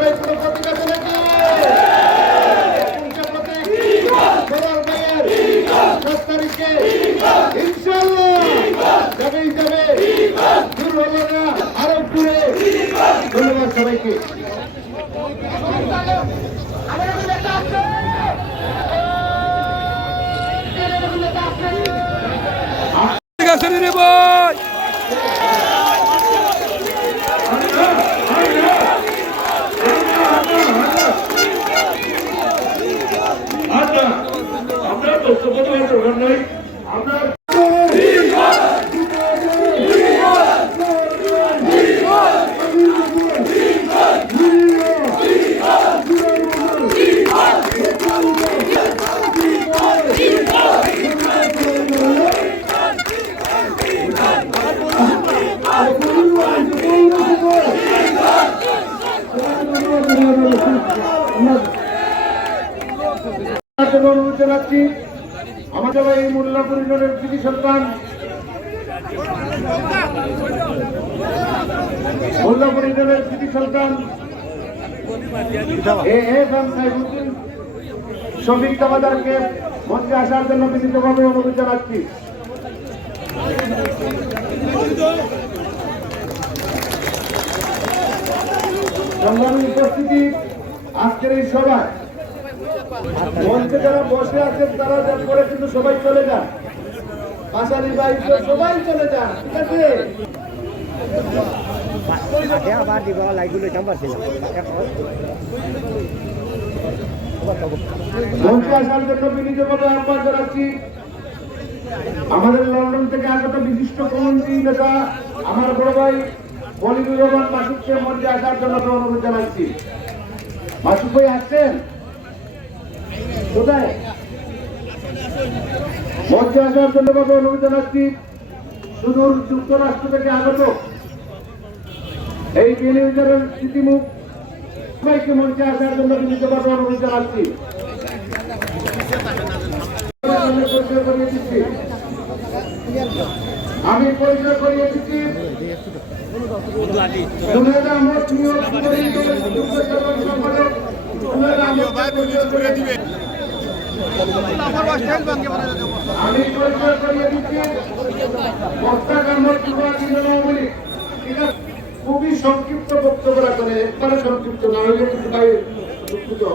ভাই কোনো প্রতীক আছে নাকি? তারিখে ইনশাআল্লাহ যাবেই যাবে, দূর হলো না, আরো দূরে। ধন্যবাদ সবাইকে। আমরা বক্তব্য দেওয়ার দরকার নাই। আমরা অনুরোধ জানাচ্ছি আমাদের এই মোল্লাপুর ইউনিয়নের কৃতি সন্তান শফিক দামাদারকে মঞ্চে আসার জন্য বিনীতভাবে অনুরোধ জানাচ্ছি। সংগ্রামী উপস্থিতি, আজকের এই সভায় মঞ্চে যারা বসে আছেন তারা যা করে কিন্তু সবাই চলে যান, পাশারি বাইক সবাই চলে যান, ঠিক আছে? মঞ্চে আসার জন্য বিনীতভাবে আহ্বান জানাচ্ছি আমাদের লন্ডন থেকে আগত বিশিষ্ট কমিউনিটি নেতা আমার বড় ভাই বলিদুর রহমান মাসুদকে মঞ্চে আসার জন্য অনুরোধ জানাচ্ছি। মাসুদ ভাই আসছেন কোথায়? মঞ্চে আসার জন্য অনুরোধ জানাচ্ছি সুদূর যুক্তরাষ্ট্র থেকে আগত এই টেলিভিশনের স্মৃতিমুখ সবাইকে মঞ্চে আসার জন্য বিনীতভাবে অনুরোধ জানাচ্ছি। আমি পরিচয় করিয়ে দিচ্ছি খুবই সংক্ষিপ্ত বক্তব্য রাখেন, একবারে সংক্ষিপ্ত না হইলে কিন্তু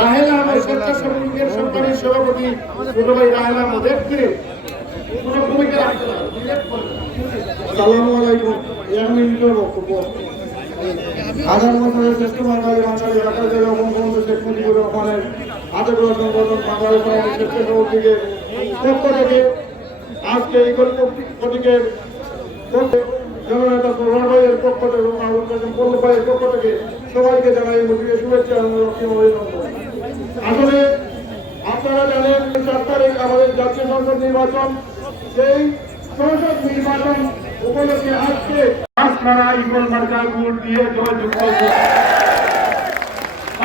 রাহেলা আহমেদ সরকার সমিতির সরকারি সভাপতি ছোট ভাই রাহেলা আহমেদ কোনো ভূমিকা রাখতে না। আসসালামু আলাইকুম। 1 মিনিটের বক্তব্য। আগামী বছরের শ্রেষ্ঠ বাঙালি বাঙালি ঢাকা জেলা বঙ্গবন্ধু শেখ মুজিবুর রহমানের আদর্শ সংগঠন বাঙালি সমাজের শ্রেষ্ঠ সভাপতিকে পক্ষ থেকে আজকে এই প্রতীকের জননেতা প্রধান ভাইয়ের পক্ষ থেকে পল্লব ভাইয়ের পক্ষ থেকে সবাইকে জানাই মুজিবের শুভেচ্ছা এবং অভিনন্দন। আসলে আপনারা জানেন 7 তারিখ আমাদের জাতীয় সংসদ নির্বাচন, সেই সংসদ নির্বাচন উপলক্ষে আজকে আপনারা ইগল মার্কা ভোট দিয়ে জয়যুক্ত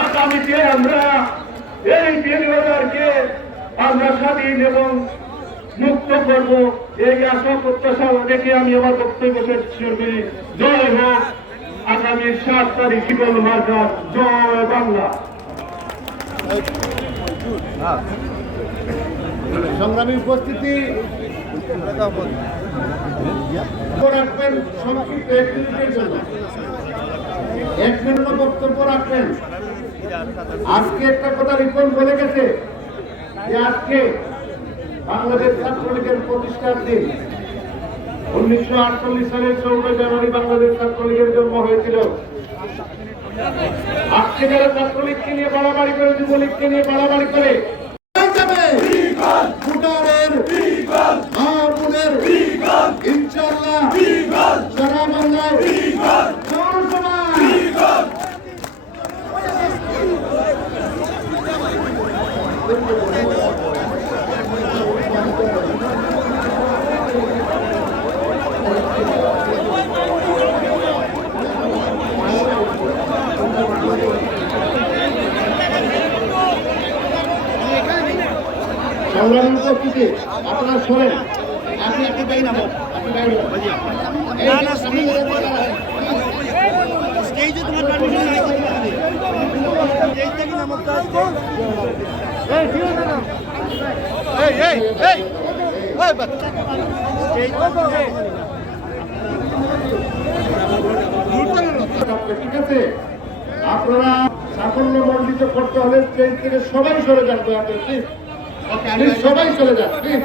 আগামীতে আমরা এই বিএনপিকে আমরা স্বাধীন এবং মুক্ত করব, এই আশা প্রত্যাশা রেখে আমি আমার বক্তব্য শেষ করছি। জয় হোক আগামী 7 তারিখ ইগল মার্কা। জয় বাংলা। সংগ্রামী উপস্থিতি, রাখবেন সংক্ষিপ্ত 1 মিনিটের জন্য, 1 মিনিট বক্তব্য রাখবেন। আজকে একটা কথা রিপন বলে গেছে যে আজকে বাংলাদেশ ছাত্রলীগের প্রতিষ্ঠার দিন। 1948 সালের 14 জানুয়ারি বাংলাদেশ ছাত্রলীগের জন্ম হয়েছিল। আজকে যারা ছাত্রলীগকে নিয়ে বাড়াবাড়ি করে, যুবলীগকে নিয়ে বাড়াবাড়ি করে, ইনশাআল্লাহ সারা বাংলায় সংগ্রামী উপস্থিতি, আপনারা শোনেন, আপনি একটু দেই না, আপনি ঠিক আছে, আপনারা সাফল্য মণ্ডিত করতে হলে স্টেজ থেকে সবাই সরে যান, প্লিজ সবাই চলে যান প্লিজ।